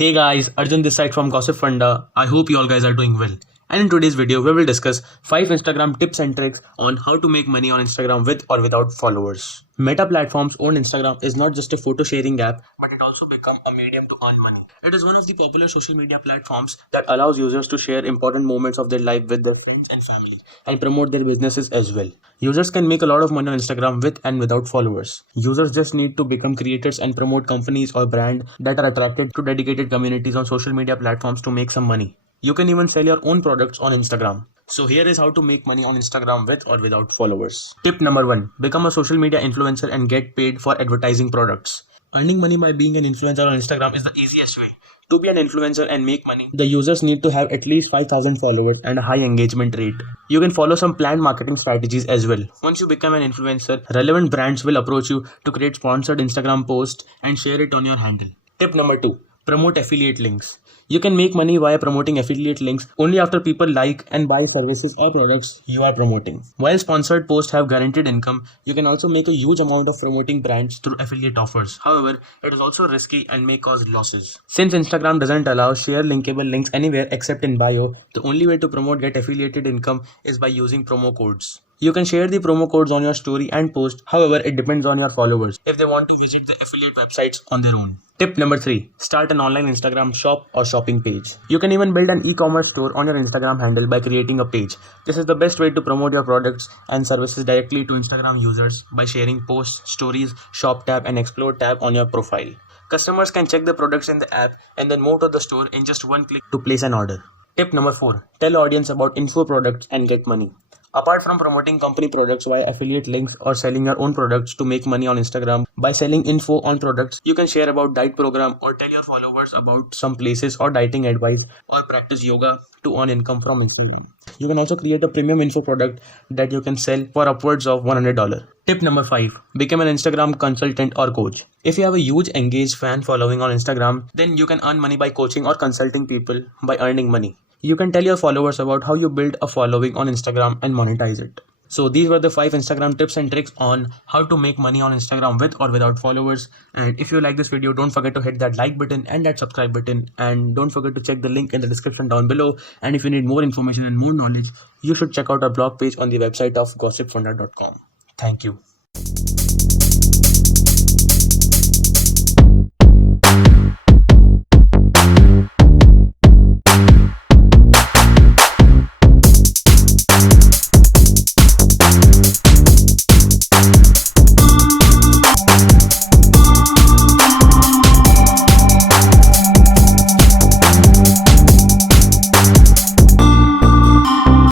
Hey guys, Arjun this side from Gossipfunda. I hope you all guys are doing well. And in today's video, we will discuss 5 Instagram tips and tricks on how to make money on Instagram with or without followers. Meta Platforms own Instagram is not just a photo sharing app, but it also become a medium to earn money. It is one of the popular social media platforms that allows users to share important moments of their life with their friends and family and promote their businesses as well. Users can make a lot of money on Instagram with and without followers. Users just need to become creators and promote companies or brand that are attracted to dedicated communities on social media platforms to make some money. You can even sell your own products on Instagram. So here is how to make money on Instagram with or without followers. Tip number 1. Become a social media influencer and get paid for advertising products. Earning money by being an influencer on Instagram is the easiest way. To be an influencer and make money, the users need to have at least 5,000 followers and a high engagement rate. You can follow some planned marketing strategies as well. Once you become an influencer, relevant brands will approach you to create sponsored Instagram posts and share it on your handle. Tip number 2. Promote affiliate links. You can make money via promoting affiliate links only after people like and buy services or products you are promoting. While sponsored posts have guaranteed income, you can also make a huge amount of promoting brands through affiliate offers. However, it is also risky and may cause losses. Since Instagram doesn't allow share linkable links anywhere except in bio, the only way to promote get affiliated income is by using promo codes. You can share the promo codes on your story and post, however, it depends on your followers if they want to visit the affiliate websites on their own. Tip number 3. Start an online Instagram shop or shopping page. You can even build an e-commerce store on your Instagram handle by creating a page. This is the best way to promote your products and services directly to Instagram users by sharing posts, stories, shop tab and explore tab on your profile. Customers can check the products in the app and then move to the store in just one click to place an order. Tip number 4. Tell audience about info products and get money. Apart from promoting company products via affiliate links or selling your own products to make money on Instagram, by selling info on products, you can share about diet program or tell your followers about some places or dieting advice or practice yoga to earn income from Instagram. You can also create a premium info product that you can sell for upwards of $100. Tip number 5. Become an Instagram consultant or coach. If you have a huge engaged fan following on Instagram, then you can earn money by coaching or consulting people by earning money. You can tell your followers about how you build a following on Instagram and monetize it. So these were the 5 Instagram tips and tricks on how to make money on Instagram with or without followers. And if you like this video, don't forget to hit that like button and that subscribe button. And don't forget to check the link in the description down below. And if you need more information and more knowledge, you should check out our blog page on the website of gossipfunda.com. Thank you.